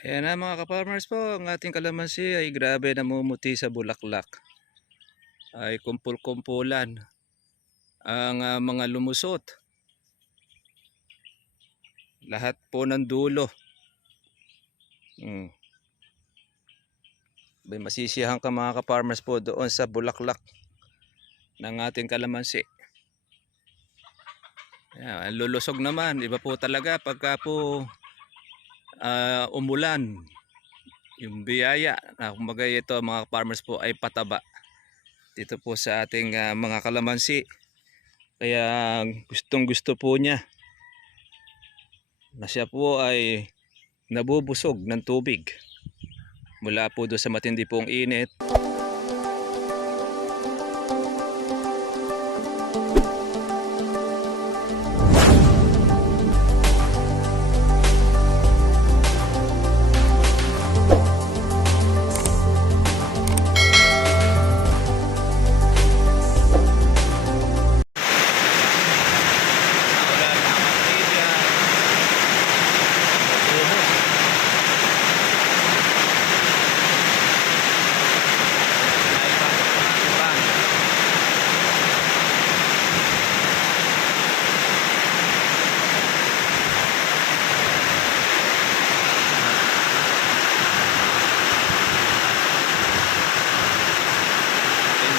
Ayan na mga ka-farmers po, ang ating kalamansi ay grabe namumuti sa bulaklak. Ay kumpul-kumpulan ang mga lumusot. Lahat po ng dulo. May masisiyahan ka mga ka-farmers po doon sa bulaklak ng ating kalamansi. Ayan, lulusog naman, iba po talaga pagka po umulan. Yung biyaya na kumbaga ito mga farmers po ay pataba dito po sa ating mga kalamansi. Kaya gustong gusto po niya na siya po ay nabubusog ng tubig mula po doon sa matindi pong init.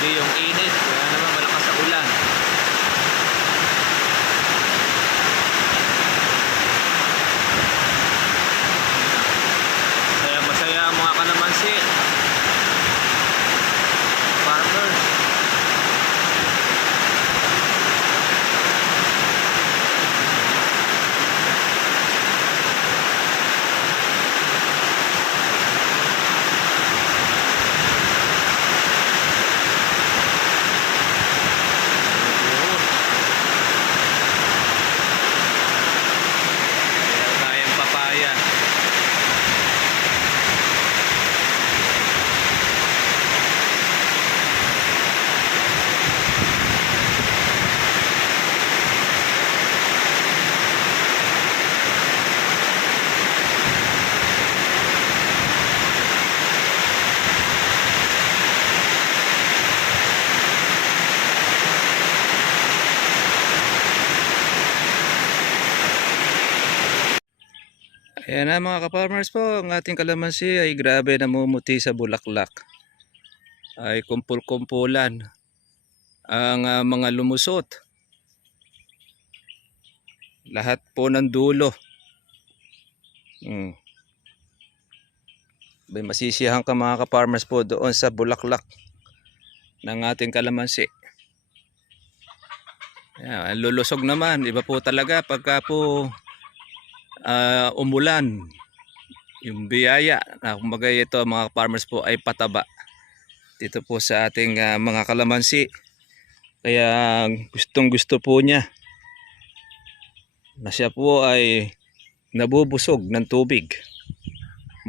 Hindi yung init, kaya naman malakas sa ulan. Kaya masaya ang mga kalamansi farmers. Tayong papaya. Ayan na mga ka-farmers po, ang ating kalamansi ay grabe namumuti sa bulaklak. Ay kumpul-kumpulan ang mga lumusot. Lahat po ng dulo. May masisiyahan ka mga ka-farmers po doon sa bulaklak ng ating kalamansi. Ayan, lulusog naman, iba po talaga pagka po umulan. Yung biyaya na kumbaga ito mga farmers po ay pataba dito po sa ating mga kalamansi. Kaya gustong gusto po niya na siya po ay nabubusog ng tubig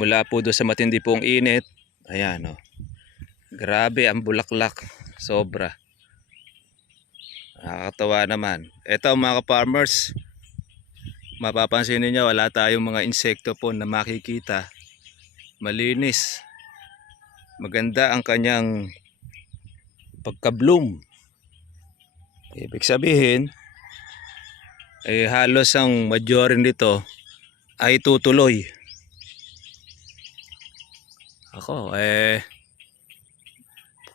mula po doon sa matindi pong init. Ayan o, grabe ang bulaklak, sobra, nakakatawa naman. Ito mga farmers, mapapansin niyo wala tayong mga insekto po na makikita. Malinis, maganda ang kanyang pagka-bloom. Ibig sabihin ay halos ang majority nito ay tutuloy. Ako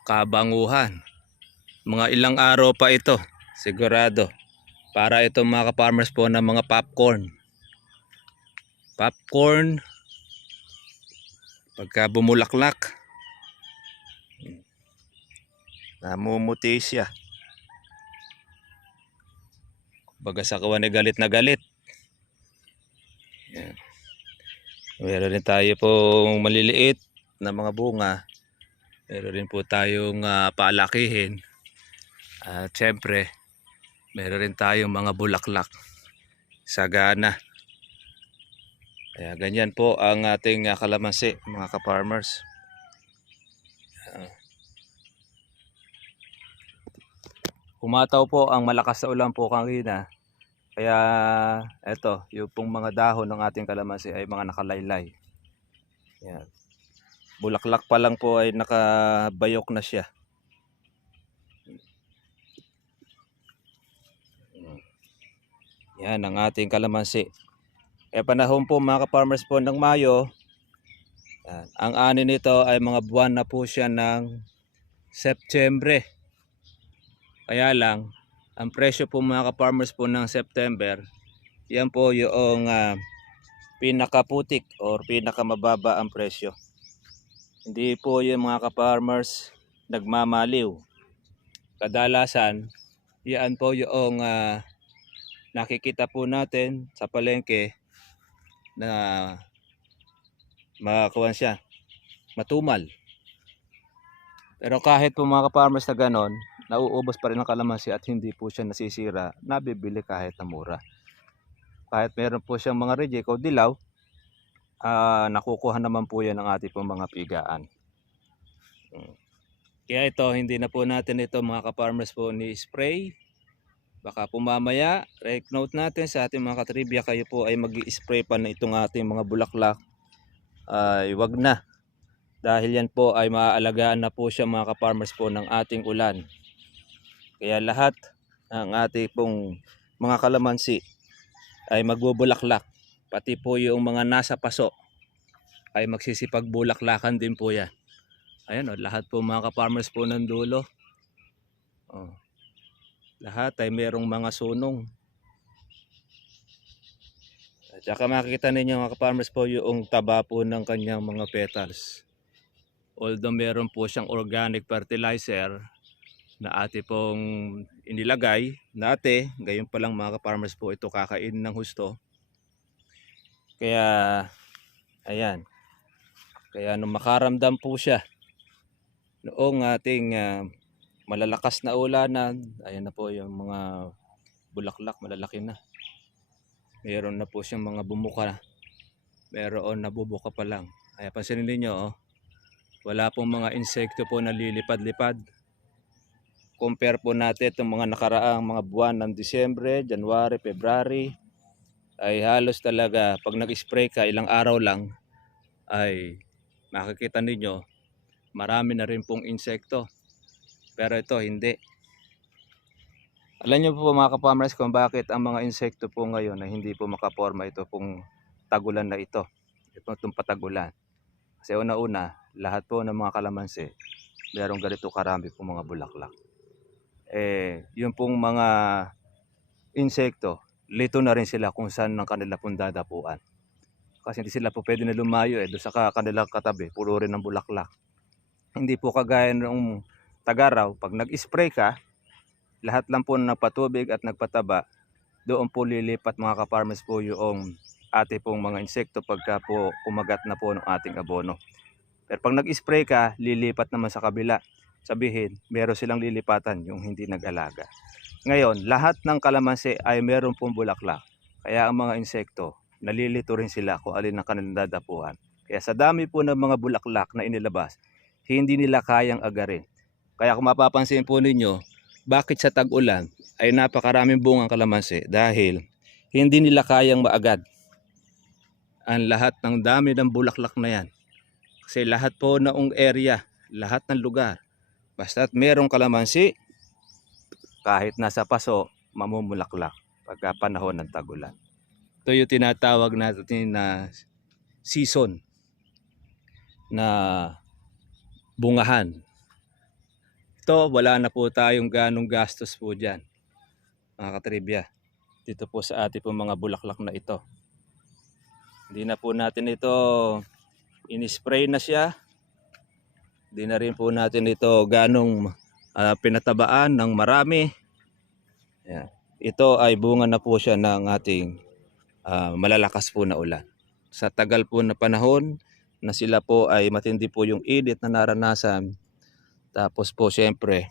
kabanguhan, mga ilang araw pa ito sigurado para itong mga farmers po ng mga popcorn pagka bumulaklak, namumuti siya. Baga sa kawan ay galit na galit. Yan. Meron rin tayo pong maliliit na mga bunga. Meron rin po tayong paalakihin. At syempre, meron rin tayong mga bulaklak. Sagana. Kaya ganyan po ang ating kalamansi mga ka-farmers. Umataw po ang malakas na ulan po kanina. Kaya eto, yung pong mga dahon ng ating kalamansi ay mga nakalaylay. Yan. Bulaklak pa lang po ay nakabayok na siya. Yan ang ating kalamansi. Panahon po mga ka-farmers po ng Mayo, yan, ang ani nito ay mga buwan na po siya ng September. Kaya lang, ang presyo po mga ka-farmers po ng September, yan po yung pinakaputik or pinakamababa ang presyo. Hindi po yung mga ka-farmers nagmamaliw. Kadalasan, yan po yung nakikita po natin sa palengke na makakuha siya, matumal. Pero kahit po mga ka-farmers na ganon, nauubos pa rin ang kalamansi at hindi po siya nasisira, nabibili kahit na mura. Kahit meron po siyang mga reject o dilaw, nakukuha naman po yan ng ating po mga pigaan. Kaya ito, hindi na po natin ito mga ka-farmers po ni spray. Baka po mamaya, note natin sa ating mga katribya, kayo po ay mag-i-spray pa na itong ating mga bulaklak. Ay wag na. Dahil yan po ay maaalagaan na po siya mga ka-farmers po ng ating ulan. Kaya lahat ng ating pong mga kalamansi ay magbubulaklak. Pati po yung mga nasa paso ay magsisipagbulaklakan din po yan. Ayan o, lahat po mga ka-farmers po ng dulo. Oh. Lahat ay merong mga sunong. At saka makikita ninyo mga ka-farmers po yung taba po ng kanyang mga petals. Although meron po siyang organic fertilizer na ate pong inilagay na gayon pa lang mga ka-farmers po ito kakainin ng husto. Kaya ayan. Kaya nung makaramdam po siya noong ating malalakas na ulanan, ayan na po yung mga bulaklak malalaki na. Meron na po siyang mga bumuka. Meron nabubuka pa lang. Ay pansinin niyo oh. Wala pong mga insekto po na lilipad-lipad. Compare po natin itong mga nakaraang mga buwan ng Disyembre, January, February, ay halos talaga pag nag-spray ka ilang araw lang ay makikita ninyo marami na rin pong insekto. Pero ito hindi. Alam niyo po mga ka-farmers kung bakit ang mga insekto po ngayon ay hindi po makaporma ito pong tagulan na ito. Itong patagulan. Kasi una-una, lahat po ng mga kalamansi, merong ganito karami pong mga bulaklak. Yung pong mga insekto, lito na rin sila kung saan ng kanila pong dadapuan. Kasi hindi sila po pwede na lumayo doon sa kanilang katabi, puro rin ng bulaklak. Hindi po kagaya ng Tagaraw, pag nag-spray ka, lahat lang po nagpatubig at nagpataba, doon po lilipat mga ka-farmers po yung ate pong mga insekto pagka po kumagat na po ng ating abono. Pero pag nag-spray ka, lilipat naman sa kabila. Sabihin, meron silang lilipatan yung hindi nag-alaga. Ngayon, lahat ng kalamansi ay meron pong bulaklak. Kaya ang mga insekto, nalilito rin sila kung alin ang kanilang dadapuan. Kaya sa dami po ng mga bulaklak na inilabas, hindi nila kayang agarin. Kaya kung mapapansin po ninyo, bakit sa tag-ulan ay napakaraming bungang kalamansi? Dahil hindi nila kayang maagad ang lahat ng dami ng bulaklak na yan. Kasi lahat po ng area, lahat ng lugar, basta't merong kalamansi, kahit nasa paso, mamumulaklak pagka panahon ng tag-ulan. Ito yung tinatawag natin na season na bungahan. Ito, wala na po tayong ganong gastos po dyan, mga katribya. Dito po sa ating po mga bulaklak na ito. Hindi na po natin ito in-spray na siya. Hindi na rin po natin ito ganong pinatabaan ng marami. Yan. Ito ay bunga na po siya ng ating malalakas po na ulan. Sa tagal po na panahon na sila po ay matindi po yung init na naranasan. Tapos po siyempre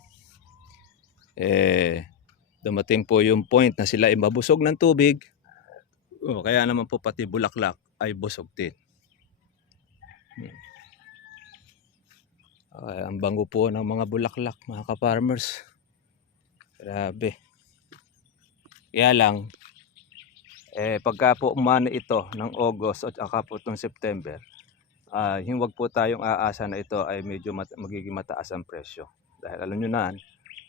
dumating po yung point na sila ay mabusog ng tubig. Kaya naman po pati bulaklak ay busog din. Ang bango po ng mga bulaklak mga ka-farmers. Grabe. Kaya lang pagka po umani ito ng August at saka po itong September, huwag po tayong aasa na ito ay medyo magiging mataas ang presyo. Dahil alam nyo na,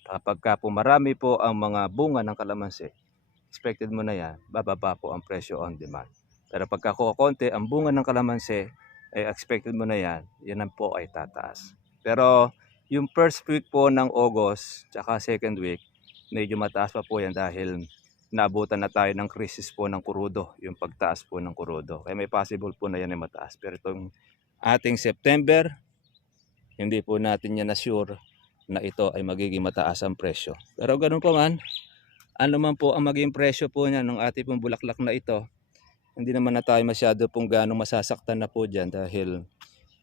kapag ka po marami po ang mga bunga ng kalamansi, expected mo na yan, bababa po ang presyo on demand. Pero pagka konti ang bunga ng kalamansi, ay expected mo na yan, yan po ay tataas. Pero yung first week po ng August, tsaka second week, medyo mataas pa po yan dahil naabutan na tayo ng crisis po ng kurudo, yung pagtaas po ng kurudo. Kaya may possible po na yan ay mataas. Pero itong ating September, hindi po natin yan na sure na ito ay magiging mataas ang presyo. Pero ganun pa man, ano man po ang maging presyo po niya ng ating pong bulaklak na ito, hindi naman na tayo masyado pong ganong masasaktan na po dyan dahil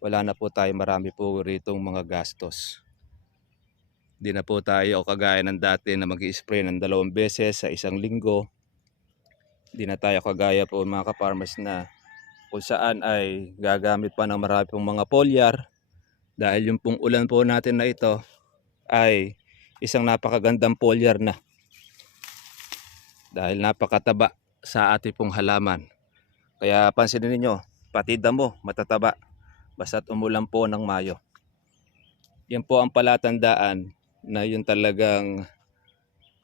wala na po tayo marami po ritong mga gastos. Hindi na po tayo kagaya ng dati na mag-i-spray ng 2 beses sa isang linggo. Hindi na tayo kagaya po mga ka-farmers na kung saan ay gagamit pa ng marami pong mga foliar dahil yung pong ulan po natin na ito ay isang napakagandang foliar na dahil napakataba sa ating pong halaman. Kaya pansinin niyo, pati damo matataba basta't umulan po ng Mayo. Yan po ang palatandaan na yung talagang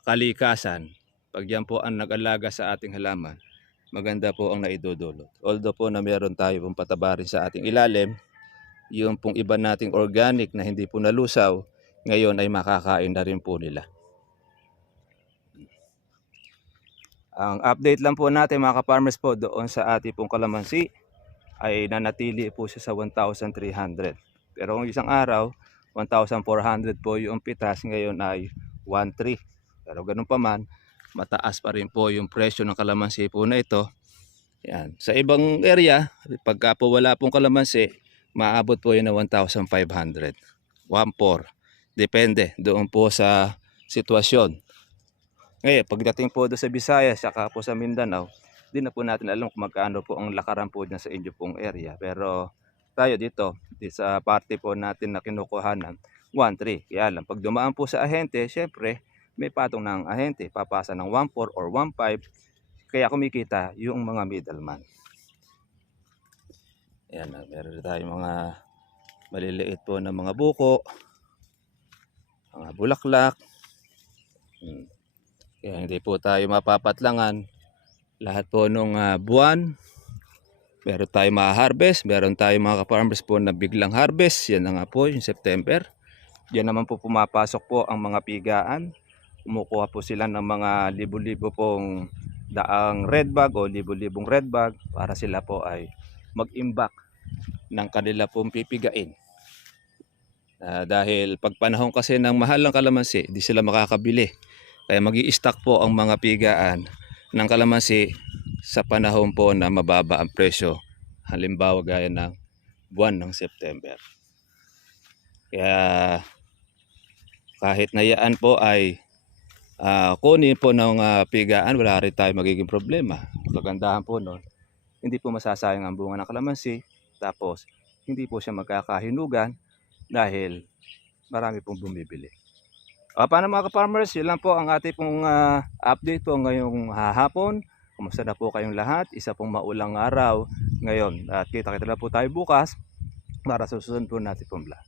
kalikasan. Pag yan po ang nag-alaga sa ating halaman, maganda po ang naidudulot. Although po na meron tayo pong pataba rin sa ating ilalim, yung pong iba nating organic na hindi po nalusaw, ngayon ay makakain na rin po nila. Ang update lang po natin mga ka-farmers po doon sa ating pong kalamansi ay nanatili po siya sa 1,300. Pero kung isang araw, 1,400 po yung pitas, ngayon ay 1,300. Pero ganun pa man, mataas pa rin po yung presyo ng kalamansi po na ito. Yan. Sa ibang area, pagka po wala pong kalamansi, maabot po yun na 1,500. 1,400. Depende doon po sa sitwasyon. Ngayon, pagdating po doon sa Visayas, saka po sa Mindanao, di na po natin alam kung magkano po ang lakaran po dyan sa inyo pong area. Pero tayo dito sa parte po natin na kinukuhanan, 1,300. Kaya lang, pag dumaan po sa ahente, syempre, may patong ng ahente. Papasa ng 1,400 or 1,500. Kaya kumikita yung mga middleman. Ayan, meron tayong mga maliliit po na mga buko, mga bulaklak. Kaya hindi po tayo mapapatlangan. Lahat po nung buwan, meron tayo ma-harvest. Meron tayo mga ka-farmers po na biglang harvest. Yan na nga po yung September. Diyan naman po pumapasok po ang mga pigaan. Kumukuha po sila ng mga libo-libo pong daang red bag o libo-libong red bag para sila po ay mag-imbak ng kanila pong pipigain. Dahil pag panahon kasi ng mahal ng kalamansi, di sila makakabili. Kaya mag-i-stock po ang mga pigaan ng kalamansi sa panahon po na mababa ang presyo. Halimbawa gaya ng buwan ng September. Kaya kahit nayaan po ay kunin po ng pigaan, wala rin tayo magiging problema. Kagandahan po nun, hindi po masasayang ang bunga ng kalamansi. Tapos hindi po siya magkakahinugan dahil marami pong bumibili. Paano mga ka-farmers, yun lang po ang ating pong update po ngayong hapon. Kumusta na po kayong lahat? Isa pong maulang araw ngayon. At kita-kita na po tayo bukas para sa susunod po natin pong vlog.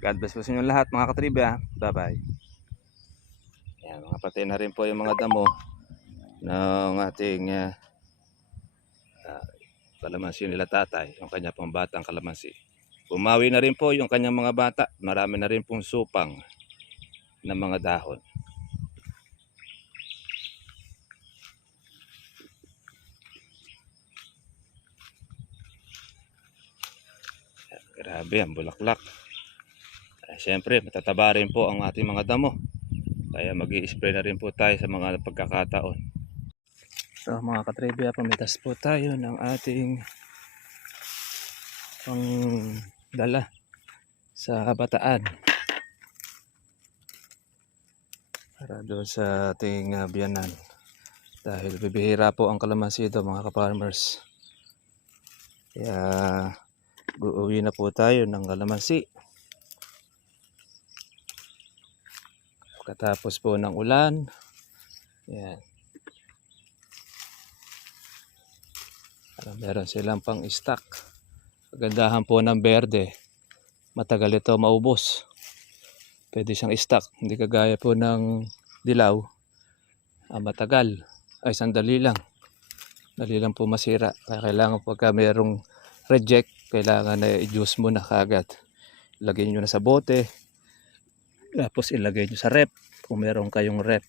God bless po sa inyo lahat mga katribya. Bye-bye. Ayan, mga patay na rin po yung mga damo ng ating kalamansi nila tatay, yung kanya pong batang kalamansi. Bumawi na rin po yung kanyang mga bata. Marami na rin pong supang ng mga dahon. Grabe ang bulaklak. Siyempre matataba rin po ang ating mga damo. Kaya mag-i-spray na rin po tayo sa mga pagkakataon. So mga katribya, pamitas po tayo ng ating pang dala sa Bataan. Para doon sa ating biyanan. Dahil bibihira po ang kalamansi ito mga ka-farmers. Kaya uuwi na po tayo ng kalamansi. Katapos po ng ulan. Yan. Para meron silang pang stock Kagandahan po ng berde, matagal ito maubos. Pwede siyang stock, hindi kagaya po ng dilaw, matagal. Ay, sandali lang. Dali lang po masira. Kaya kailangan pagka mayroong reject, kailangan na i-juice mo na kagad. Ilagay nyo na sa bote. Tapos ilagay nyo sa rep kung meron kayong rep.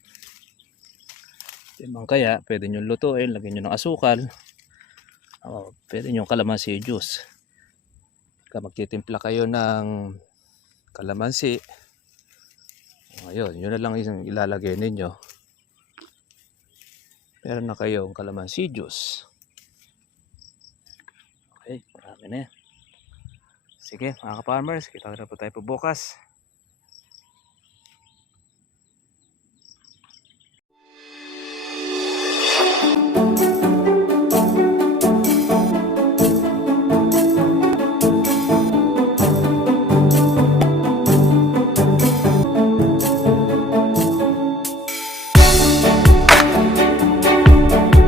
Timang kaya, pwede nyo lutuin, lagyan nyo ng asukal. Pwede nyo kalamansi juice. Kaya magtitimpla kayo ng kalamansi. Ayun, yun na lang yung ilalagay ninyo. Meron na kayong kalamansi juice. Okay, marami na yan. Sige mga ka-farmers, kita na po tayo po bukas.